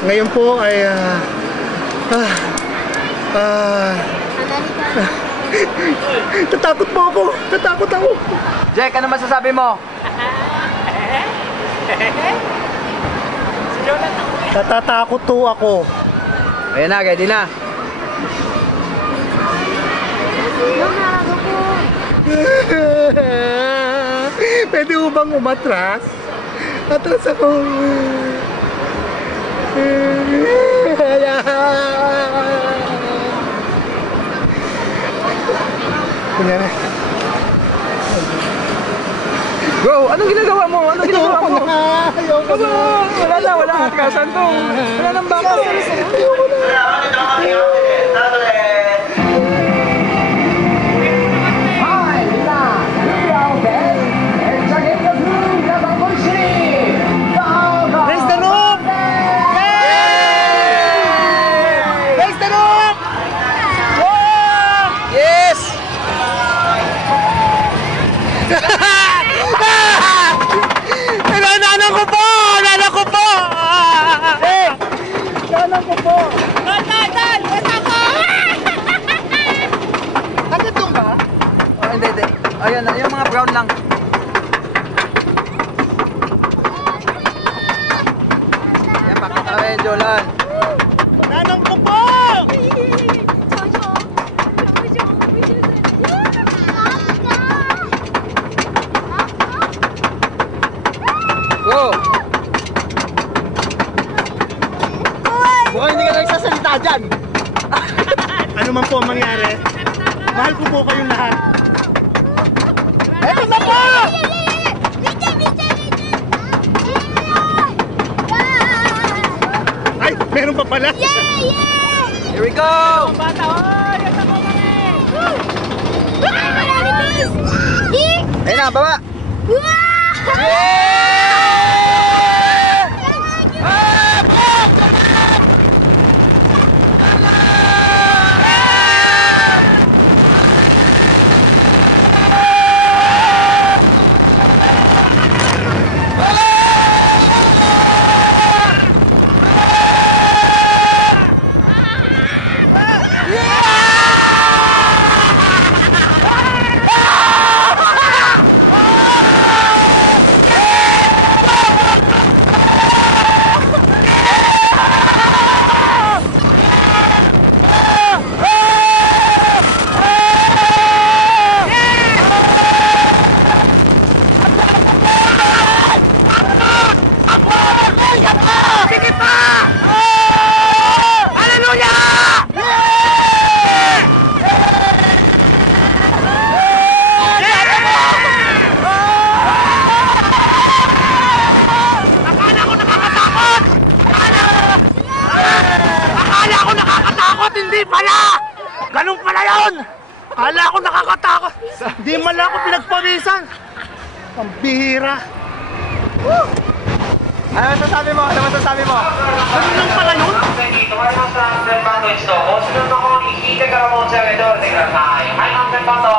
Ngayon po ay tatakot po ako. Tatakot ako. Jack, ano masasabi mo? Natatakot to ako. Ayan na, ready na. Pwede mo bang umatras? Atras ako. Kunyari. Bro, anong ginagawa mo? Anong ginagawa mo? Ayoko na. Wala na, wala atrasan to. Wala nang baka. Ayoko na. Raise the roof! Raise the roof! Yes! Nanang ko po! Nanang ko po! Nanang ko po! Don! Basta ko! Nagitong ba? Oh, hindi. Ayan, yung mga brown lang. Ayan, pakita ka rin, Jolan. Nanang ko po! Go! Mukhang hindi ka nagsasalita dyan! Ano man po ang mangyari, mahal ko po kayong lahat. Eto na po! Ay, meron pa pala! Here we go! Ayun na, baba! Sige pa! Hallelujah! Akala ko nakakatakot! Akala ko nakakatakot! Hindi pala! Ganun pala yun! Akala ko nakakatakot! Hindi man lang ako pinagpawisan! Ang bihira! Ano masasabi mo? Ano masasabi mo? Ganun lang pala yun? 止まりました。安全バンド一度、もう一度の方に引いてから持ち上げておいてください。はい、安全バンド。